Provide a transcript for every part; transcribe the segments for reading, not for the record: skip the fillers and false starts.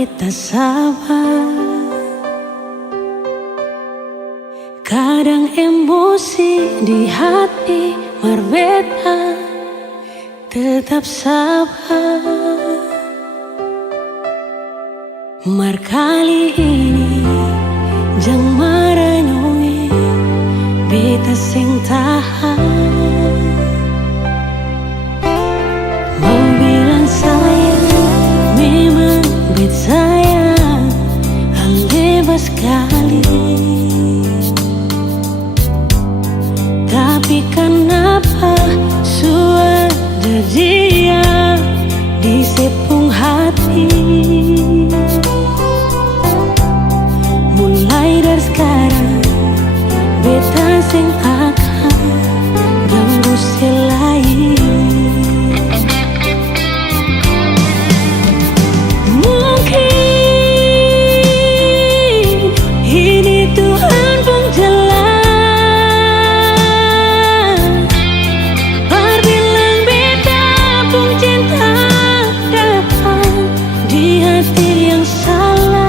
beta sabar. Kadang emosi di hati berbeda, tetap sabar. Mar kali ini jang maranyoi beta sing tahan. Mau bilang sayang, memang beta sayang, hal bebas sekali. Tapi kenapa sudah dia di sepung hati? Mulai dari sekarang beta sing akan ganggu selain. Mungkin ini Tuhan pun jelas bilang beta pun cinta datang di hati yang salah.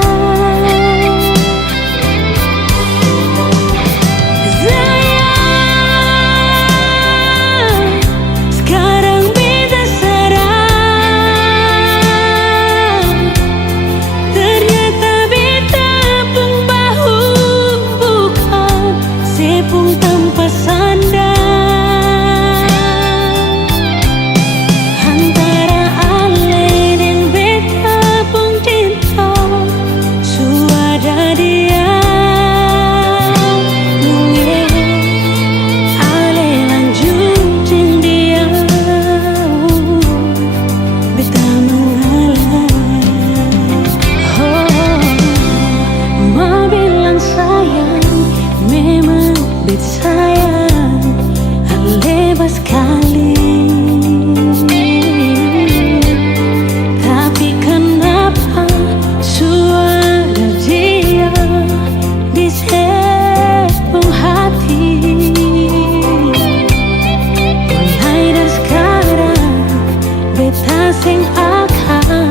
Sing akan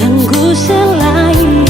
ganggu selain.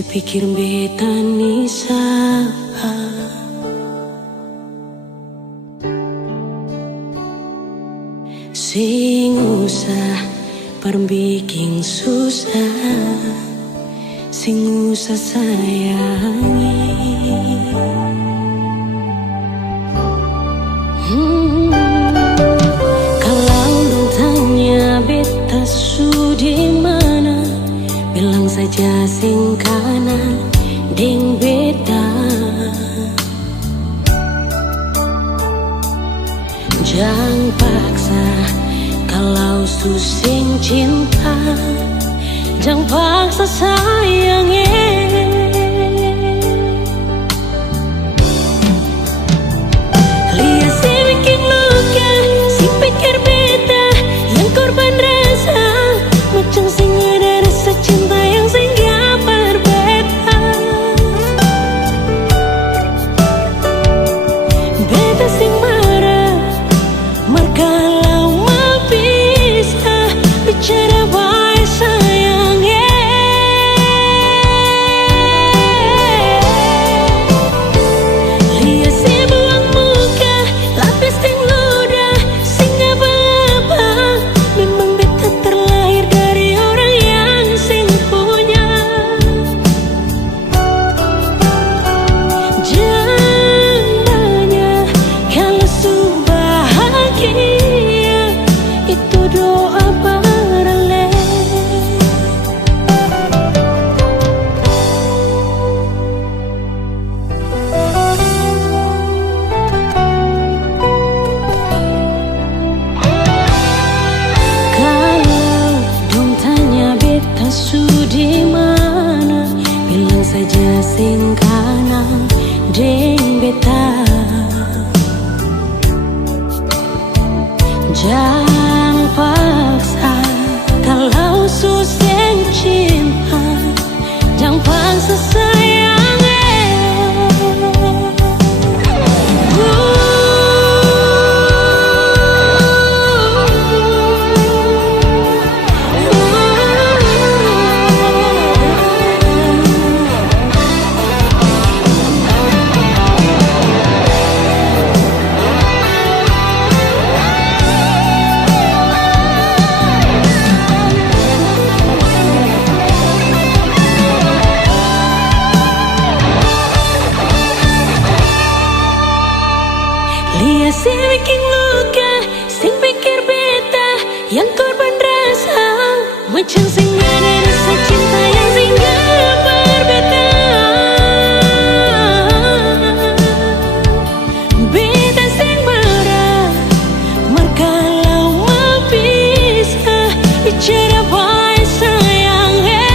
Saya pikir beta ni sapa, sing usah perbikin susah, sing usah sayangi. Kalau lu tanya beta su di mana, bilang saja sing kanan ding beta. Jangan paksa kalau su sing cinta, jangan paksa sayangnya. Lihat si bikin luka, si pikir beta yang korban rasa, macam sing ada rasa cinta yang sing gak berbeda. Beta sing marah, kalau mau bisa bicara baik sayangnya. Lihat si buang muka, lapis ting ludah, sing apa-apa. Memang beta terlahir dari orang yang sing punya. Jangan banyak kalau su bahagia, itu doa paralel. Kalau dong tanya beta su di mana, bilang saja sing kanan deng beta. Jangan paksa kalau su sing cinta, jangan paksa sayangnya. Lihat si bikin luka, sing pikir beta yang korban rasa, macam sing ada rasa cinta yang sing gak berbeda. Beta sing marah, kalau mau bisa bicara baik sayangnya.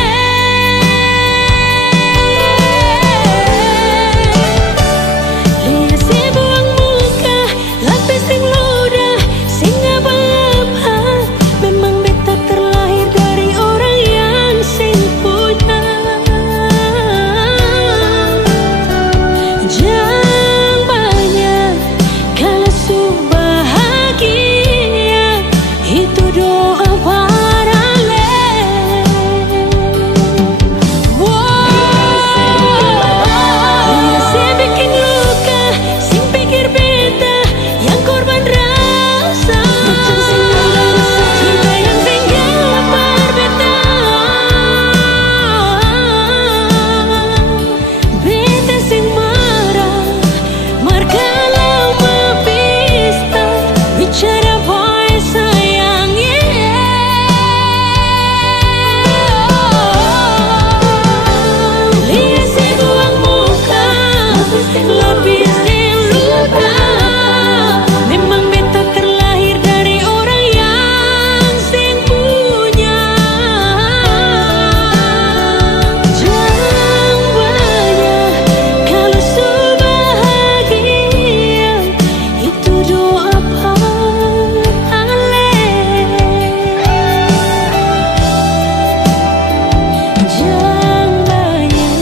Lihat si buang muka, lapis ting ludah, sing apa-apa. Memang beta terlahir dari orang yang sing punya. Jangan banyak kalau su bahagia, itu doa paralel. Lihat si bikin luka, sing pikir beta yang korban rasa, macam sing ada rasa cinta yang sing gak berbeda. Beta sing marah, kalau mau bisa bicara baik sayangnya. Lihat si buang muka, lapis ting ludah, memang beta terlahir dari orang yang sing punya. Jangan banyak kalau su bahagia, itu doa paralel. Jangan banyak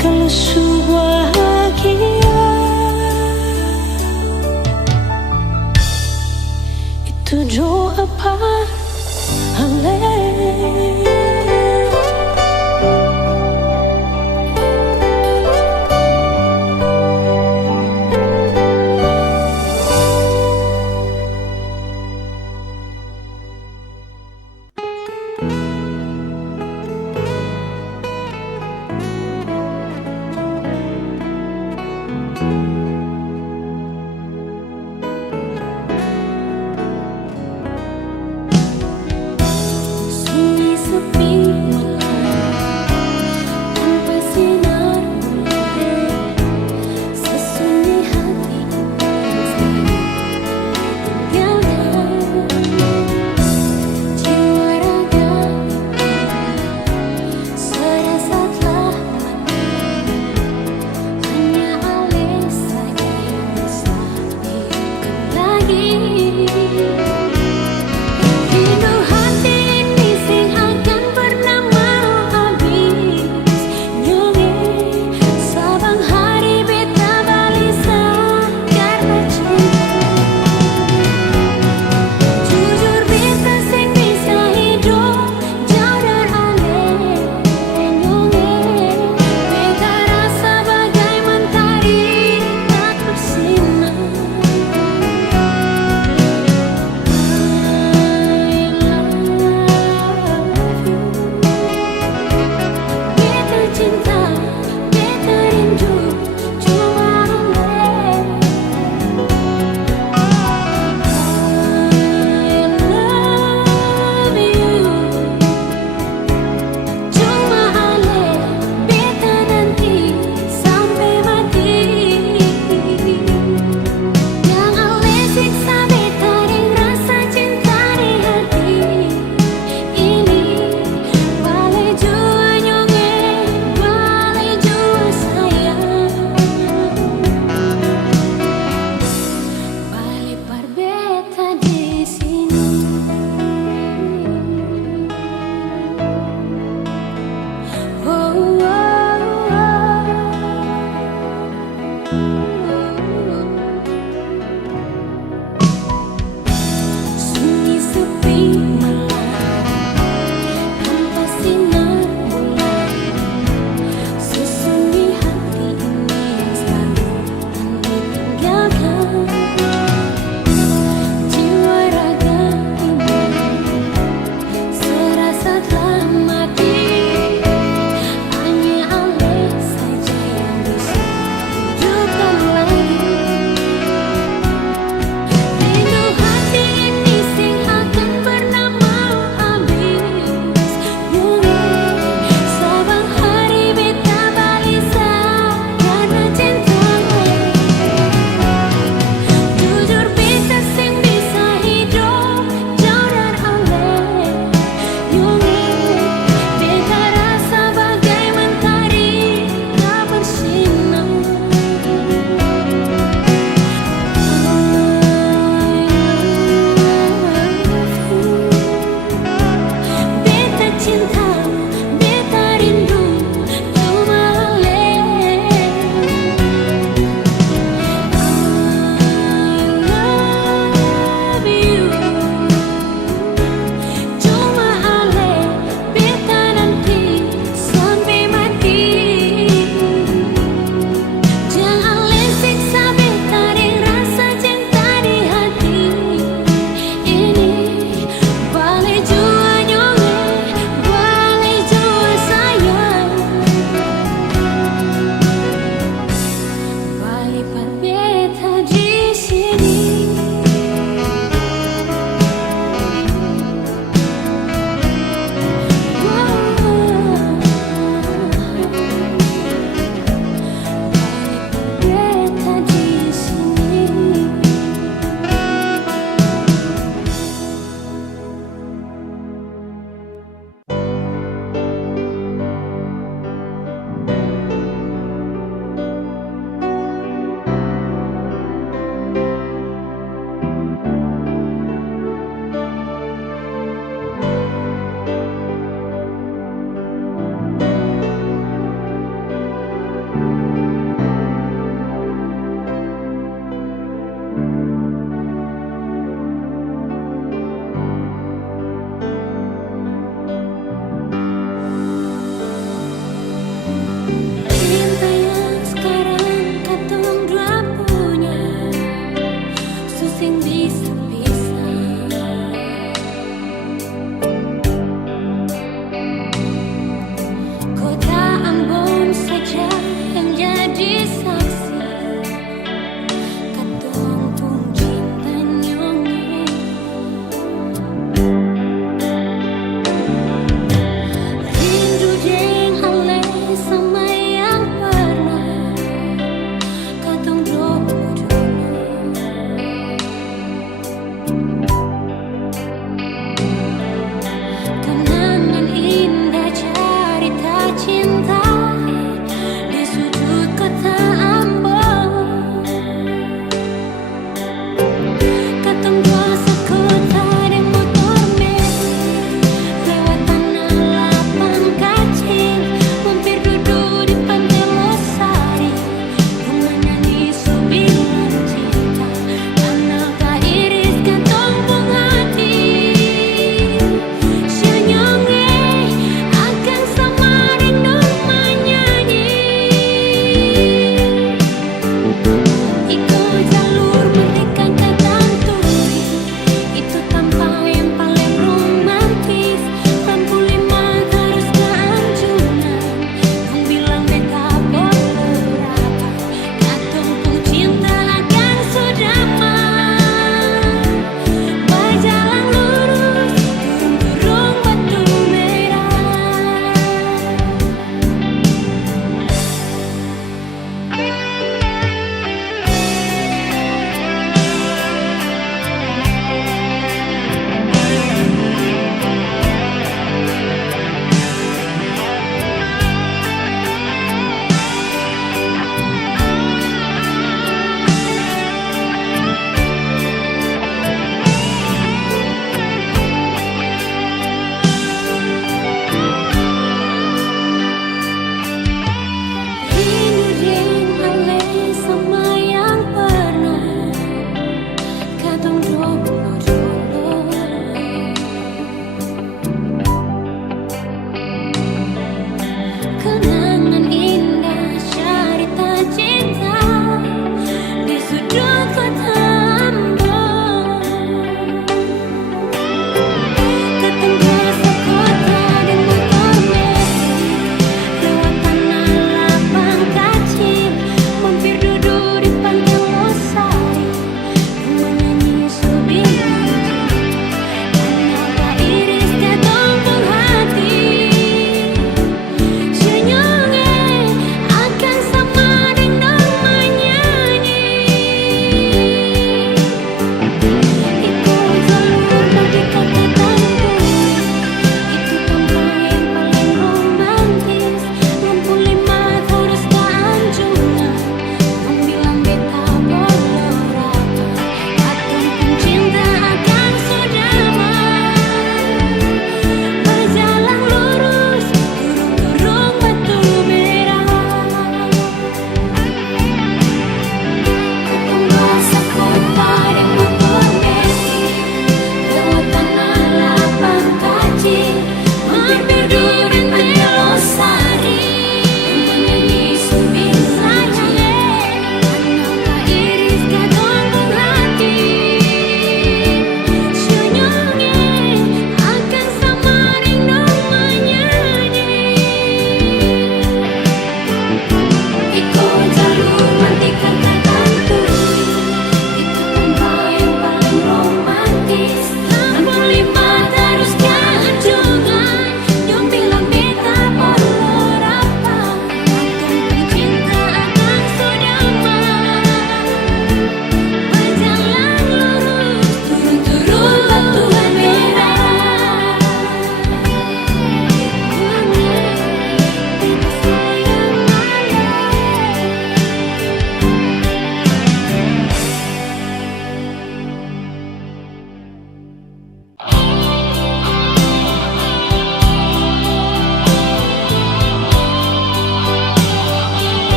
kalau su bahagia,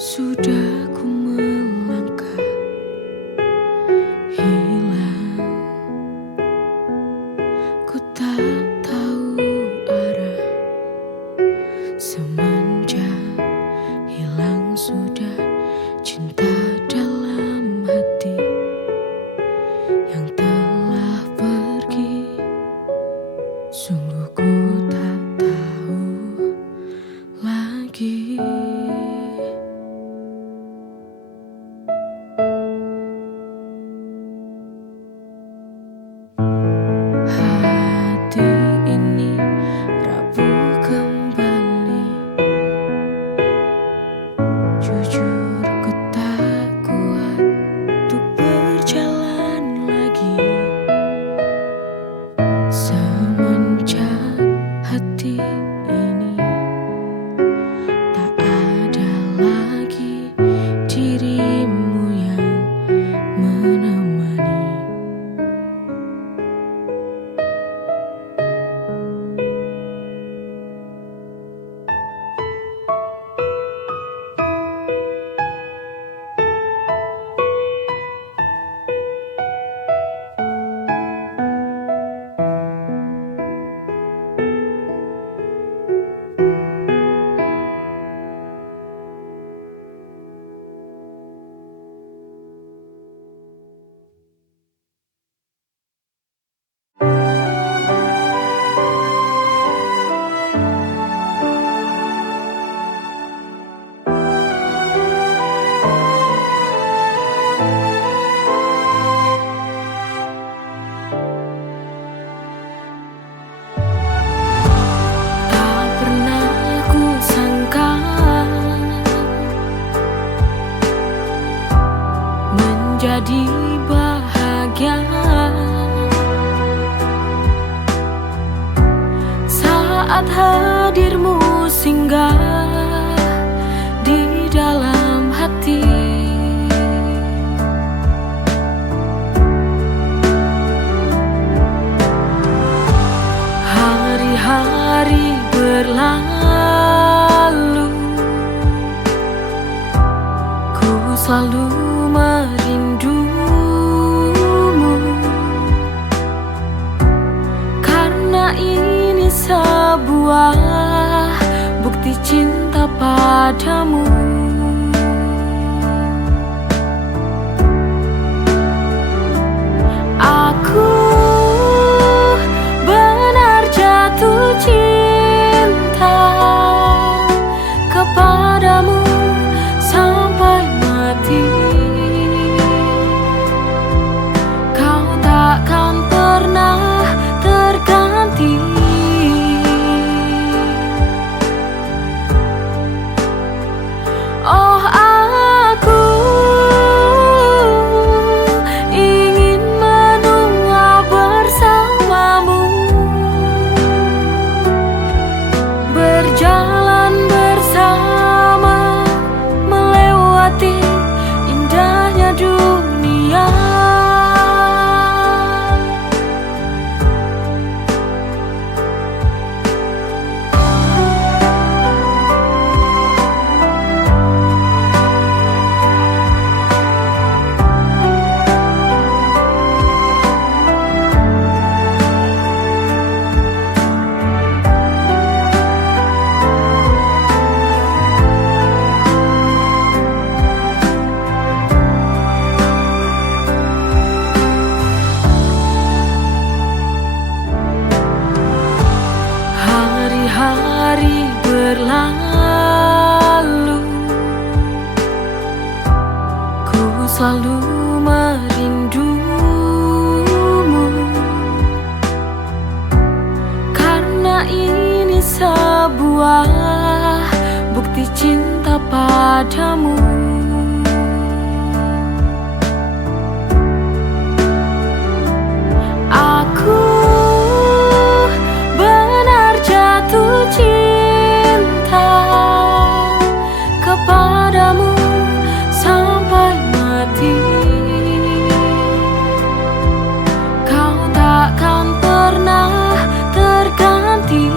Sudah ku melangkah hilang, ku tak tahu arah. Semenjak hilang sudah cinta dalam hati yang telah pergi. Sungguh ku tak tahu lagi. Hati ini rapuh kembali. Jujur ku tak kuat untuk berjalan lagi. Semenjak hati ini tak ada lagi dirimu yang menemani. Jadi bahagia saat hadirmu singgah di dalam hati. Hari-hari berlalu, ku selalu merindumu, karena ini sebuah bukti cinta padamu. Aku benar jatuh cinta kepadamu sampai mati. Takkan pernah terganti. Oh, aku ingin menunggu bersamamu, berjalan bersama, melewati indahnya dunia. Hari berlalu, ku selalu merindumu, karena ini sebuah bukti cinta padamu. Aku benar jatuh cinta kepadamu sampai mati. Kau takkan pernah terganti.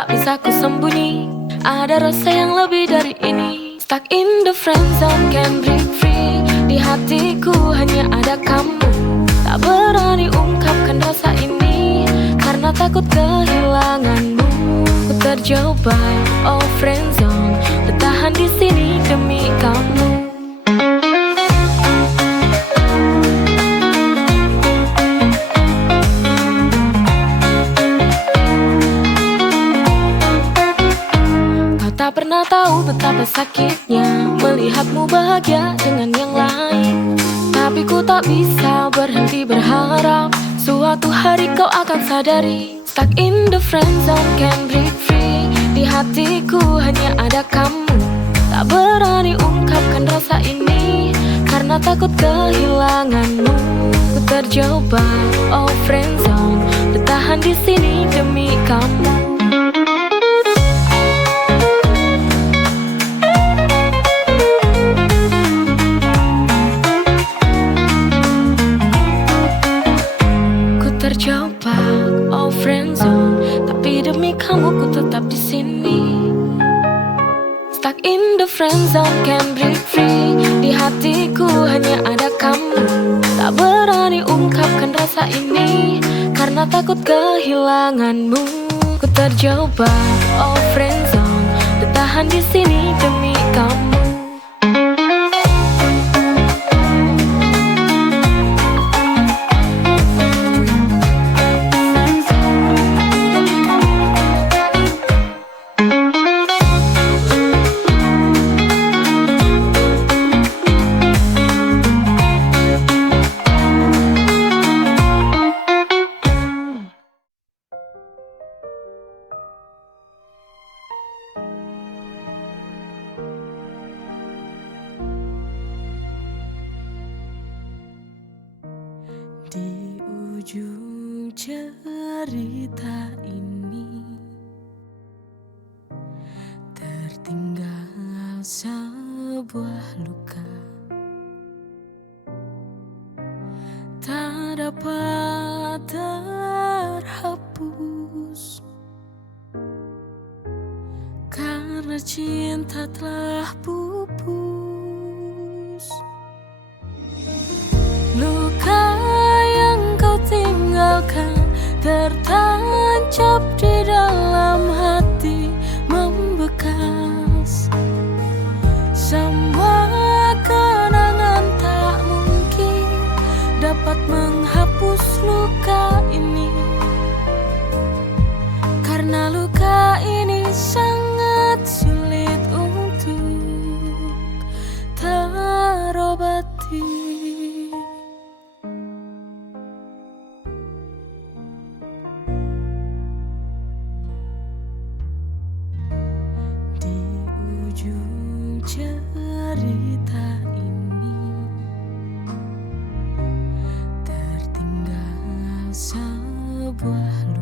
tak bisa ku sembunyi. Ada rasa yang lebih dari ini. Stuck in the friend zone, can't break free. Di hatiku hanya ada kamu. Tak berani ungkapkan rasa ini karena takut kehilanganmu. Ku terjebak, oh friend zone, bertahan di sini demi kamu. Tak pernah tahu betapa sakitnya melihatmu bahagia dengan yang lain. Tapi ku tak bisa berhenti berharap suatu hari kau akan sadari. Stuck in the friend zone, can't break free. Di hatiku hanya ada kamu. Tak berani ungkapkan rasa ini karena takut kehilanganmu. Ku terjebak, oh friend zone, bertahan di sini demi kamu. Terjebak, oh friend zone, tapi demi kamu ku tetap di sini. Stuck in the friend zone, can't break free. Di hatiku hanya ada kamu. Tak berani ungkapkan rasa ini karena takut kehilanganmu. Ku terjebak, oh friend zone, bertahan di sini demi kamu. Di ujung cerita ini tertinggal sebuah luka, tak dapat terhapus karena cinta telah pupus. Luka yang kau tinggalkan tertancap di dalam hati, membekas. Semua kenangan tak mungkin dapat menghapus luka ini, karena luka ini sangat sulit untuk terobati. Ujung cerita ini tertinggal sebuah luka.